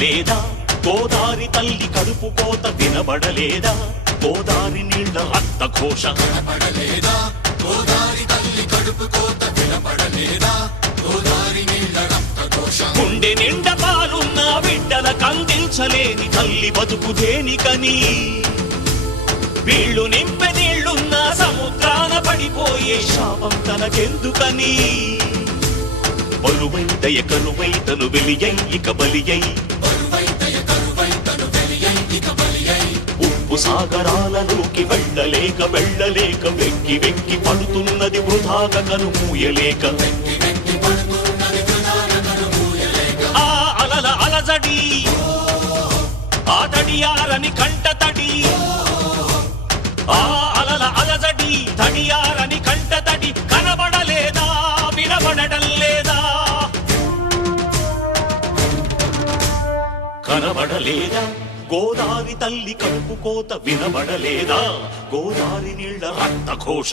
కనబడలేదా గోదారి తల్లి కడుపు కోత వినబడలేదా గోదారి నీళ్ల రక్త ఘోష కనబడలేదా గోదారి తల్లి కడుపు కోత వినబడలేదా గోదారి నీళ్ల రక్త ఘోష గుండె నిండా పాలున్న బిడ్డల కందించలేని తల్లి బతుకు దేనికని వీళ్ళు నింపె నీళ్లున్న సముద్రాన పడిపోయే శాపం తనకెందుకని బలువై దయ కరువై తను వెలియై ఇక బలియై ఉప్పు సాగరాలలోకి వెళ్ళలేక వెక్కి వెక్కి పడుతున్నది వృధాగా కనుమూయలేక ఆ అలల అలజడి ఆ తడియారని కంట తడి ఆ అలల అలజడి తడియారని కంట తడి కనబడలేదా వినబడటం లేదా కనబడలేదా గోదారి తల్లి కడుపు కోత వినబడలేదా గోదారి నీళ్ల రక్త ఘోష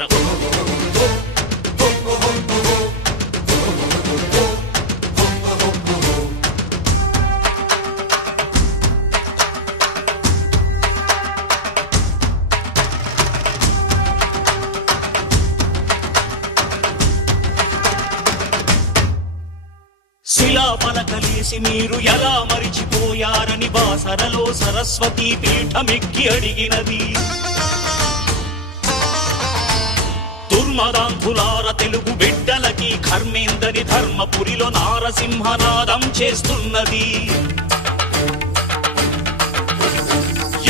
శిలా పలకలేసి మీరు ఎలా మరిచిపోయారని బాసరలో సరస్వతి పీఠమెక్కి అడిగినది దుర్మదాంధులార తెలుగు బిడ్డలకి కర్మేందని ధర్మపురిలో నారసింహనాదం చేస్తున్నది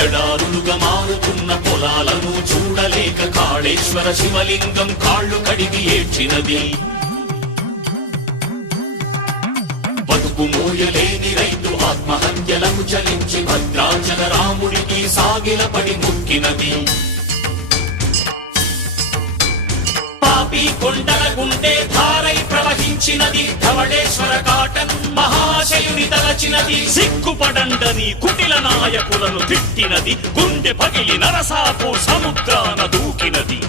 ఎడారులుగా మారుతున్న పొలాలను చూడలేక కాళేశ్వర శివలింగం కాళ్ళు కడిగి ఏడ్చినది బతుకు మోయలేని రైతు ఆత్మహత్యలకు చలించి భద్రాచల రాముడికి సాగిలపడి ముక్కినది పాపి కొండల గుండె ధారై ప్రవహించినది ధవళేశ్వర కాటన్ మహాశయుని తలచినది సిగ్గుపడండని కుటిల నాయకులను తిట్టినది గుండె పగిలి నరసాపు సముద్రాన దూకినది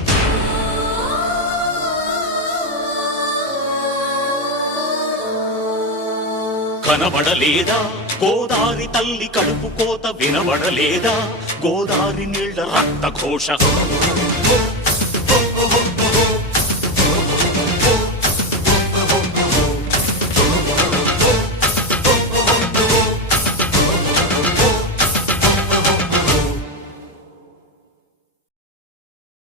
కనబడలేదా గోదారి తల్లి కడుపు కోత వినబడలేదా గోదారి నీళ్ల రక్త ఘోష